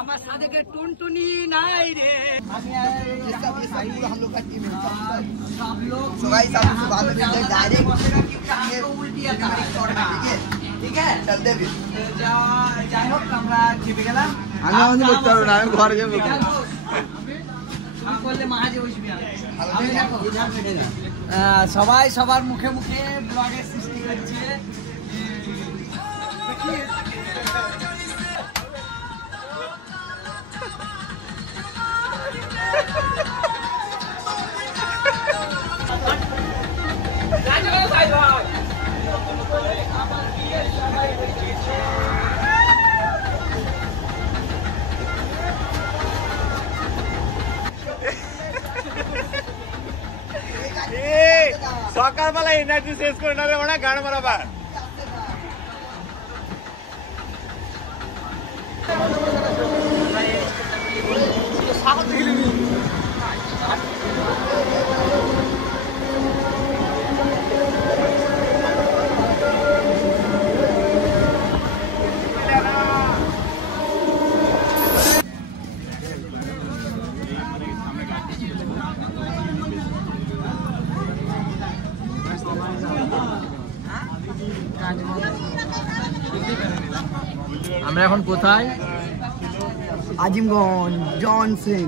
আমার সাথে টুনটুনি নাই রে। हम लोग का टीम है सब लोग डायरेक्ट ठीक है चलते भी যাই হোক আমরা চেপে গেলাম। আমি বলতে পারবো না, আমি ঘরে যাবো করলে মাঝে বসবি। সবাই সবার মুখে মুখে ব্লগের সৃষ্টি করছে। সকালবেলা এনার্জি শেষ করে না রে ওরা গান মারাবা। আমরা এখন কোথায়? আজিমগঞ্জ জন সিং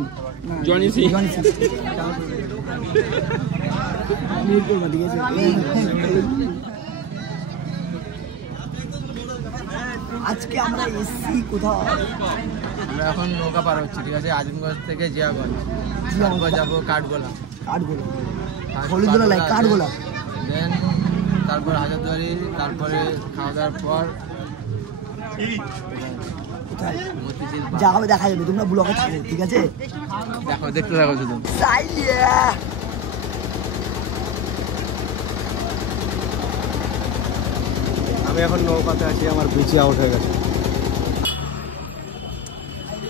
আজকে আমরা এসছি কোথাও? আমরা এখন নৌকা পার হচ্ছি, ঠিক আছে? আজিমগঞ্জ থেকে জিয়াগঞ্জ যাবো কাঠগোলা। হলুদগোলা লাগে কাঠগোলা, দেন তারপর হাজারদুয়ারি, তারপরে খাওয়া দাওয়ার পর যা হবে দেখা যাবে। তোমরা ব্লগে থাকো, ঠিক আছে? দেখো, দেখতে থাকো শুধু। আমি এখন নৌকাতে আছি, আমার বিচি আউট হয়ে গেছে।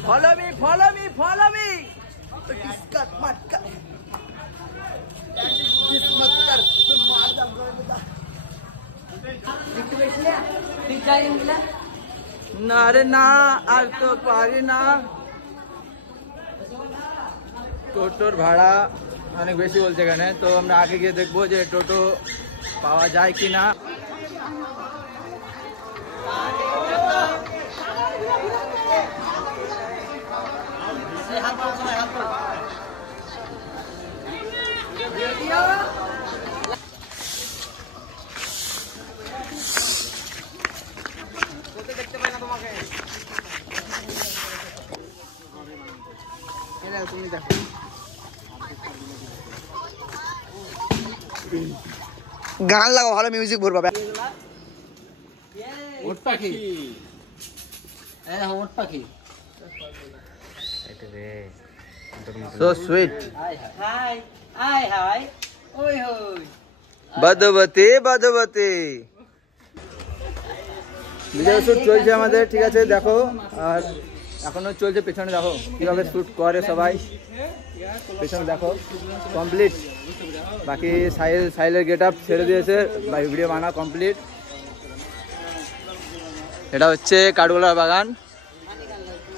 Follow me, follow me, follow me. Discut mat kar. Dis mat kar. मैं मार दूंगा बेटा। ठीक है ये मिला? ना रे ना, आज तो पारी ना। টোটোর ভাড়া অনেক বেশি বলছে এখানে, তো আমরা আগে গিয়ে দেখবো যে টোটো পাওয়া যায় কি না। দেখতে পাই না তোমাকে। তুমি দেখো গান লাগাও, ভালো মিউজিক ভরবা। ওট পাখি, ওট পাখি, so sweet. High high high ওই হই বাদবতী বাদবতী। ভিডিও শুট চলছে আমাদের, ঠিক আছে? দেখো, আর এখনো চলছে। পেছনে দেখো কিভাবে শুট করে সবাই, পেছনে দেখো কমপ্লিট। বাকি সাইলের গেট আপ ছেড়ে দিয়েছে, ভিডিও বানা কমপ্লিট। এটা হচ্ছে কাঠগোলার বাগান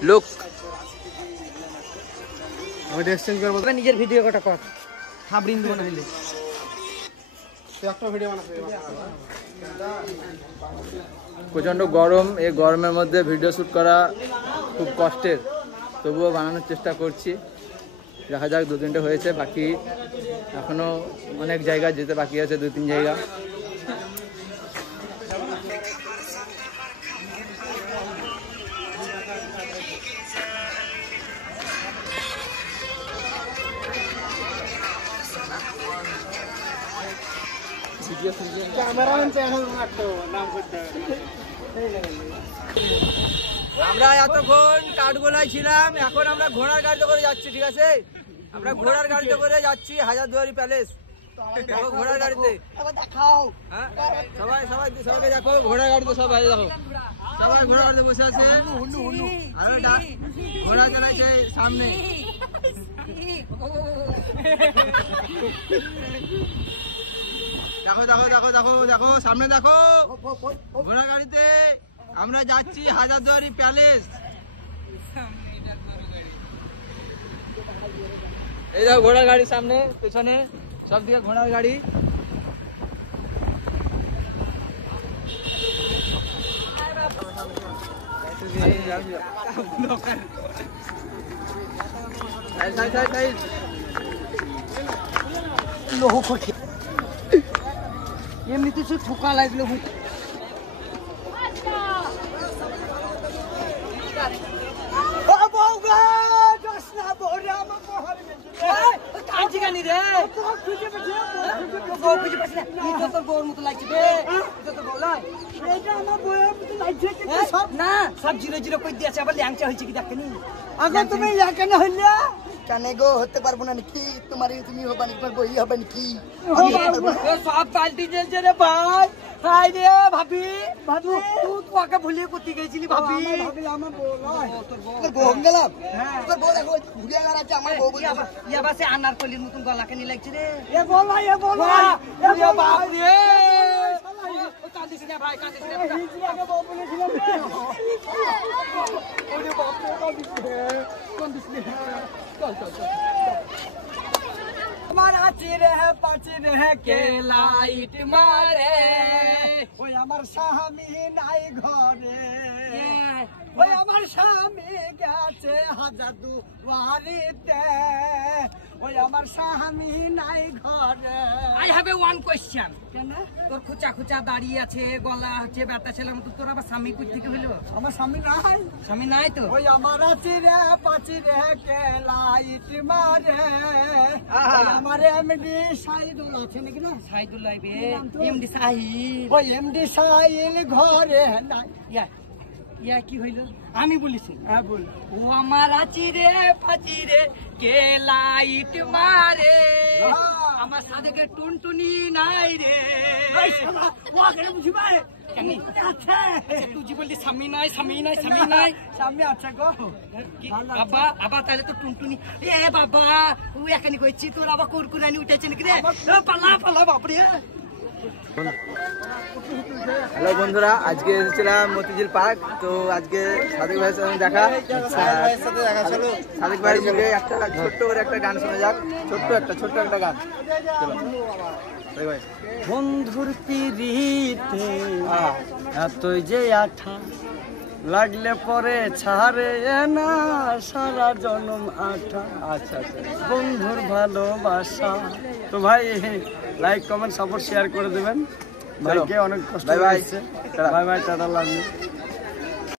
লুক। আমি এক্সচেঞ্জ করবো, নিজের ভিডিও কটা কর। হাবড়িন দেবো না হইলে একটা ভিডিও বানাতে। প্রচণ্ড গরম, এই গরমের মধ্যে ভিডিও শ্যুট করা খুব কষ্টের, তবুও বানানোর চেষ্টা করছি। দেখা যাক, 2-3টে হয়েছে, বাকি এখনও অনেক জায়গা যেতে বাকি আছে, 2-3 জায়গা। আমরা এতক্ষণ কাঠগোলায় ছিলাম, এখন আমরা ঘোড়ার গাড়িতে করে যাচ্ছি, ঠিক আছে? আমরা ঘোড়ার গাড়িতে করে যাচ্ছি হাজারদুয়ারি প্যালেস। দেখো ঘোড়ার গাড়িতে, হ্যাঁ সবাই সবাইকে দেখো ঘোড়ার গাড়িতে, সবাই দেখো সবাই ঘোড়ার গাড়িতে বসে আছে। আর ঘোড়া চালাইছে সামনে। দেখো দেখো দেখো দেখো দেখো সামনে দেখো ঘোড়ার গাড়িতে আমরা যাচ্ছি হাজারদুয়ারি প্যালেস। এই দেখো ঘোড়ার গাড়ি সামনে পেছনে সব দিকে ঘোড়ার গাড়ি। এমনিতে সব ঠোকা লাগলো। না সব জিরো জিরো করে দিয়েছে, আবার ল্যাংচা হয়েছে কি দেখেনি? এখন তুমি কেন হইলে কেন গো? হতে পারবো না নাকি? তোমার তুমি হবে নাকি? তোমার বই হবে নাকি? সব পাল্টি চলছে রে ভাই। হাই রে ভাবি, ভাবি তুই তোমাকে ভুলিয়ে করতে গেছিলি ভাবি। আমার বউ নয়, তোর বউ গেলাম। তোর বউ দেখো ঘুরিয়ে গেছে আমার বউ। ইয়াবা সে আনার কলির মতন গলাকে নি লাগছে রে। এ বলা এ বলা এ বাপ রে। কাঁদিস না ভাই, কাঁদিস না। হিজড়াকে বউ বলেছিলাম রে। ওরে বাপ রে, কাঁদিস রে, কাঁদিস রে। চল চল চল। हमारा चिरे के लाइट मारे ওই আমার স্বামী নাই ঘরে, ওই আমার স্বামী গেছে হাজারদুয়ারিতে, ওই আমার স্বামী নাই ঘরে। I have a one question. কেন? তোর খুচা খুচা দাঁড়িয়ে আছে, গলা হচ্ছে বেটা ছেলের মতো, তোর আবার স্বামী কই থেকে হইলো? আমার স্বামী নাই। স্বামী নাই তো? ওই আমার চিরে কে লাইট মারে আমার এমডি সাইদুল আছে নাকি না? সাইদুল আইবে, এমডি সাহিল। ওই এমডি সাহিল ঘরে নাই। ইয়া কি হইল? আমি বলিছি। হ্যাঁ বল। ও আমার চিরে কে লাইট মারে আমার সাদেকে টুনটুনি নাই রে। ওকে বুঝি ভাই আচ্ছা তুই জি বললি স্বামী নাই স্বামী নাই স্বামী নাই স্বামী আচ্ছা গো বাবা আবার তাহলে তো টুনটুনি। এ বাবা তুই এখানে কইছি তোর আবার কুরকুরানি উঠেছে নাকি রে? পালা পালা বাপরে। হ্যালো বন্ধুরা, আজকে এসেছিলাম মতিঝিল পার্ক। তো আজকে সাদিক ভাইয়ের সাথে দেখা, সাদিক ভাইয়ের সঙ্গে একটা ছোট্ট করে একটা গান শোনা যাক। ছোট্ট একটা গান। বন্ধুর পিরিতে এতই যে আঠা লাগলে পরে ছাড়ে না সারা জনম আঠা। আচ্ছা আচ্ছা, বন্ধুর ভালোবাসা। তো ভাই লাইক কমেন্ট সাপোর্ট শেয়ার করে দেবেন। ভাইকে অনেক কষ্ট হয়েছে। Bye bye, tata, love you.